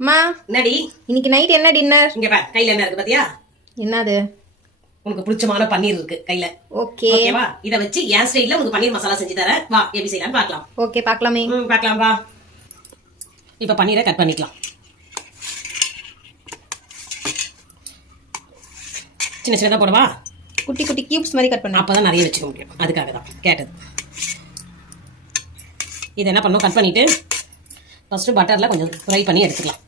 அம்மா என்னடி? இன்னைக்கு நைட் என்ன டின்னர் இங்க பார் கையில என்ன இருக்கு பாத்தியா? என்னது? உனக்கு பிடிச்சமான பன்னீர் இருக்கு கையில. ஓகே. ஓகேவா இத வச்சு என் ஸ்டைல்ல உனக்கு பன்னீர் மசாலா செஞ்சு தரேன். வா எப்படி செய்யலாம்னு பார்க்கலாம். ஓகே பார்க்கலாமே. ம் பார்க்கலாம் வா. இப்ப பன்னீரை கட் பண்ணிக்கலாம். சின்ன சின்னதா போடவா? குட்டி குட்டி கியூப்ஸ் மாதிரி கட் பண்ண. அப்பதான் நிறைய வச்சுக்க முடியும். அதுக்காக தான் கேட்டது. இதை என்ன பண்ணணும்? கட் பண்ணிட்டு ஃபர்ஸ்ட் பட்டர்ல கொஞ்சம் ஃப்ரை பண்ணி எடுத்துக்கலாம்.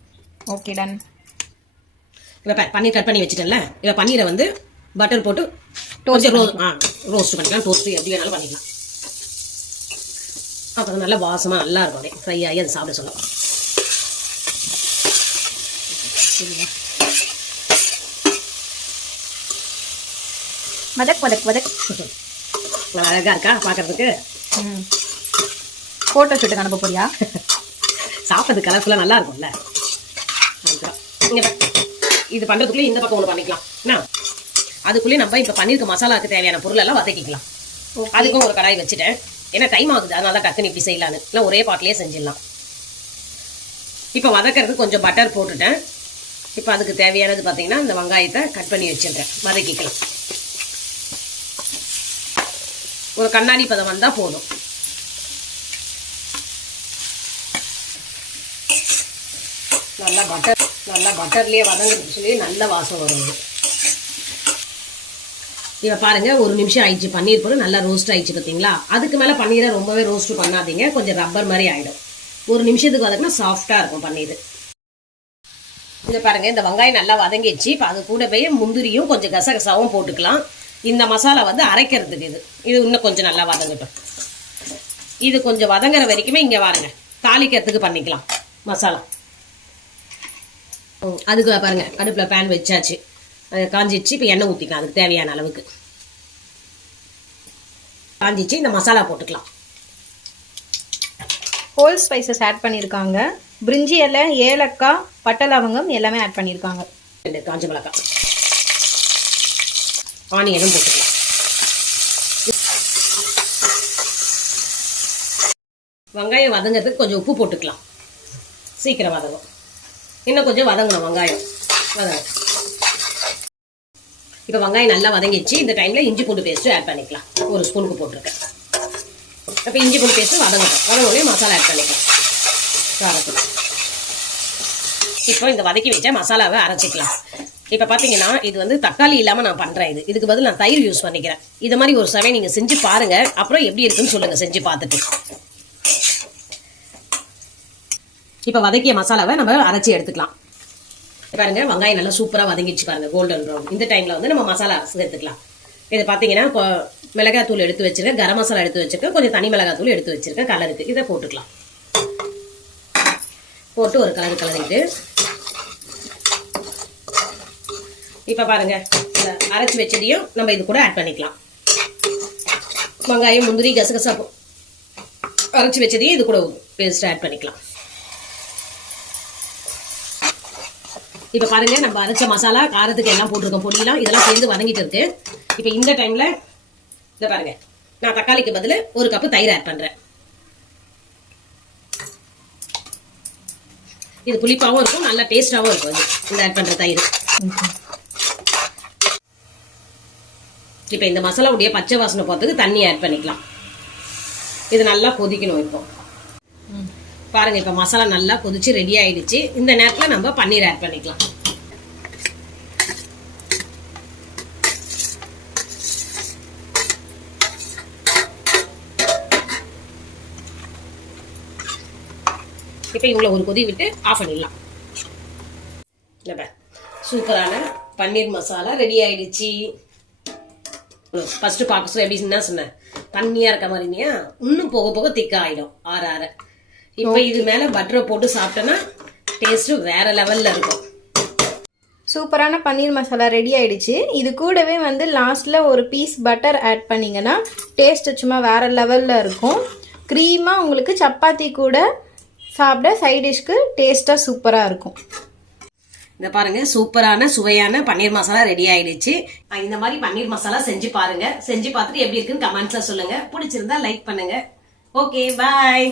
ஓகே டன் இப்போ பன்னீர் கட் பண்ணி வச்சுட்டேன்ல. இப்போ பன்னீரை வந்து பட்டர் போட்டு கொஞ்சம் ரோ ஆ ரோஸ்ட் பண்ணிக்கலாம். டோஸ்ட் எப்படி வேணாலும் பண்ணிக்கலாம். அப்போ நல்லா வாசமாக நல்லா இருக்கும் அப்படியே. ஃப்ரை ஆகி அதை சாப்பிட சொல்லலாம். வதக் வதக் வதக். அழகாக இருக்கா பார்க்கறதுக்கு ஃபோட்டோ ஷூட்டுக்கு அனுப்ப போறியா? சாப்பிட்றது கலர்ஃபுல்லாக நல்லா இருக்கும்ல. இங்கே இது பண்ணுறதுக்குள்ளே இந்த பக்கம் ஒன்று பண்ணிக்கலாம். என்ன? அதுக்குள்ளேயே நம்ம இப்போ பன்னீருக்கு மசாலாவுக்கு தேவையான பொருள் எல்லாம் வதக்கிக்கலாம். அதுக்கும் ஒரு கடாய் வச்சுட்டேன். ஏன்னா டைம் ஆகுது. அதனால தான் டக்குன்னு இப்படி செய்யலான்னு. இல்லை ஒரே பாட்டிலே செஞ்சிடலாம். இப்போ வதக்கிறதுக்கு கொஞ்சம் பட்டர் போட்டுட்டேன். இப்போ அதுக்கு தேவையானது பார்த்தீங்கன்னா இந்த வெங்காயத்தை கட் பண்ணி வச்சிருக்கேன் வதக்கிக்கலாம். ஒரு கண்ணாடி பதம் வந்தால் போதும். நல்லா பட்டர் நல்லா பட்டர்லேயே வதங்குறது சொல்லி நல்ல வாசம் வரும் இதை பாருங்க ஒரு நிமிஷம் ஆயிடுச்சு. பன்னீர் போட்டு நல்லா ரோஸ்ட் ஆயிடுச்சு பார்த்தீங்களா அதுக்கு மேலே பன்னீரை ரொம்பவே ரோஸ்ட் பண்ணாதீங்க. கொஞ்சம் ரப்பர் மாதிரி ஆகிடும் ஒரு நிமிஷத்துக்கு வதக்குனா சாஃப்டாக இருக்கும் பன்னீர். இதை பாருங்க இந்த வெங்காயம் நல்லா வதங்கிடுச்சு. இப்போ அது கூடவே முந்திரியும் கொஞ்சம் கசகசாவும் போட்டுக்கலாம். இந்த மசாலா வந்து அரைக்கிறதுக்கு இது. இது இன்னும் கொஞ்சம் நல்லா வதங்கட்டும். இது கொஞ்சம் வதங்குற வரைக்குமே இங்கே பாருங்க தாளிக்கிறதுக்கு பண்ணிக்கலாம் மசாலா. அதுக்கு பாருங்க அடுப்பில் பேன் வச்சாச்சு. அது காஞ்சிச்சு இப்போ எண்ணெய் ஊற்றிக்கலாம் அதுக்கு தேவையான அளவுக்கு. காஞ்சிச்சு இந்த மசாலா போட்டுக்கலாம். ஹோல் ஸ்பைசஸ் ஆட் பண்ணியிருக்காங்க பிரிஞ்சி இலை ஏலக்காய் பட்டை லவங்கம் எல்லாமே ஆட் பண்ணியிருக்காங்க ரெண்டு காஞ்ச மிளகாய். ஆனியனும் போட்டுக்கலாம். வெங்காயம் வதங்கிறதுக்கு கொஞ்சம் உப்பு போட்டுக்கலாம். சீக்கிரம் வதங்கும். இன்னும் கொஞ்சம் வதங்கணும் வெங்காயம். வதங்க. இப்போ வெங்காயம் நல்லா வதங்கிச்சு இந்த டைமில் இஞ்சி பூண்டு பேஸ்ட்டு ஆட் பண்ணிக்கலாம். ஒரு ஸ்பூனுக்கு போட்டிருக்கேன். இப்போ இஞ்சி பூண்டு பேஸ்ட்டு வதங்கணும் வதங்கவே மசாலா ஆட் பண்ணிக்கலாம். காரத்துக்கு இப்போ இந்த வதக்கி வச்ச மசாலாவை அரைச்சிக்கலாம். இப்போ பார்த்தீங்கன்னா இது வந்து தக்காளி இல்லாமல் நான் பண்ணுறேன் இது. இதுக்கு பதில் நான் தயிர் யூஸ் பண்ணிக்கிறேன். இது மாதிரி ஒரு சமயம் நீங்கள் செஞ்சு பாருங்கள் அப்புறம் எப்படி இருக்குன்னு சொல்லுங்கள் செஞ்சு பார்த்துட்டு. இப்போ வதக்கிய மசாலாவை நம்ம அரைச்சி எடுத்துக்கலாம். பாருங்க வெங்காயம் நல்லா சூப்பராக வதங்கிடுச்சு பாருங்க கோல்டன் ப்ரௌன் இந்த டைமில் வந்து நம்ம மசாலா சேர்த்துக்கலாம் இது பார்த்தீங்கன்னா இப்போ மிளகாத்தூள் எடுத்து வச்சிருக்கேன் கரம் மசாலா எடுத்து வச்சிருக்கேன் கொஞ்சம் தனி மிளகாய் தூள் எடுத்து வச்சிருக்கேன் கலருக்கு இதை போட்டுக்கலாம். போட்டு ஒரு கலர் கலரிட்டு. இப்போ பாருங்க அரைச்சி வச்சதையும் நம்ம இது கூட ஆட் பண்ணிக்கலாம். வெங்காயம் முந்திரி கசகசா அரைச்சி வச்சதையும் இது கூட பேஸ்ட் ஆட் பண்ணிக்கலாம். இப்போ பாருங்க நம்ம அரைச்ச மசாலா காரத்துக்கு எல்லாம் போட்டிருக்கோம். பொடியெல்லாம் இதெல்லாம் சேர்ந்து வதங்கிட்டு இருக்கு. இப்போ இந்த டைமில் இதை பாருங்க. நான் தக்காளிக்கு பதில் ஒரு கப்பு தயிர் ஆட் பண்ணுறேன் இது புளிப்பாகவும் இருக்கும் நல்லா டேஸ்டாகவும் இருக்கும் இது. இந்த ஆட் பண்ணுற தயிர். இப்போ இந்த மசாலாவுடைய பச்சை வாசனை போகிறதுக்கு தண்ணி ஆட் பண்ணிக்கலாம். இது நல்லா கொதிக்கணும் இப்போ. பாருங்க இப்போ மசாலா நல்லா கொதிச்சு ரெடி ஆயிடுச்சு. இந்த நேரத்தில் நம்ம பன்னீர் ஆட் பண்ணிக்கலாம். இப்போ இவங்கள ஒரு கொதி விட்டு ஆஃப் பண்ணிடலாம். இல்லை சூப்பரான பன்னீர் மசாலா ரெடி ஆயிடுச்சு. ஃபஸ்ட்டு பார்க்க சொல்ல எப்படி என்ன சொன்னேன். தண்ணியா இருக்க மாதிரினியா இன்னும் போக போக திக்கா ஆயிடும். ஆற ஆற. இப்போ இது மேல பட்டரை போட்டு சாப்பிட்டோன்னா டேஸ்ட் வேற லெவல்ல இருக்கும். சூப்பரான பன்னீர் மசாலா ரெடி ஆயிடுச்சு. இது கூடவே வந்து லாஸ்ட்ல ஒரு பீஸ் பட்டர் ஆட் பண்ணீங்கன்னா டேஸ்ட் சும்மா வேற லெவல்ல இருக்கும். க்ரீமா உங்களுக்கு சப்பாத்தி கூட சாப்பிட சைட் டிஷ்க்கு டேஸ்டா சூப்பரா இருக்கும். இந்த பாருங்க சூப்பரான சுவையான பன்னீர் மசாலா ரெடி ஆயிடுச்சு. இந்த மாதிரி பன்னீர் மசாலா செஞ்சு பாருங்க. செஞ்சு பார்த்துட்டு எப்படி இருக்குன்னு கமெண்ட்ஸ்ல சொல்லுங்க. பிடிச்சிருந்தா லைக் பண்ணுங்க. Okay bye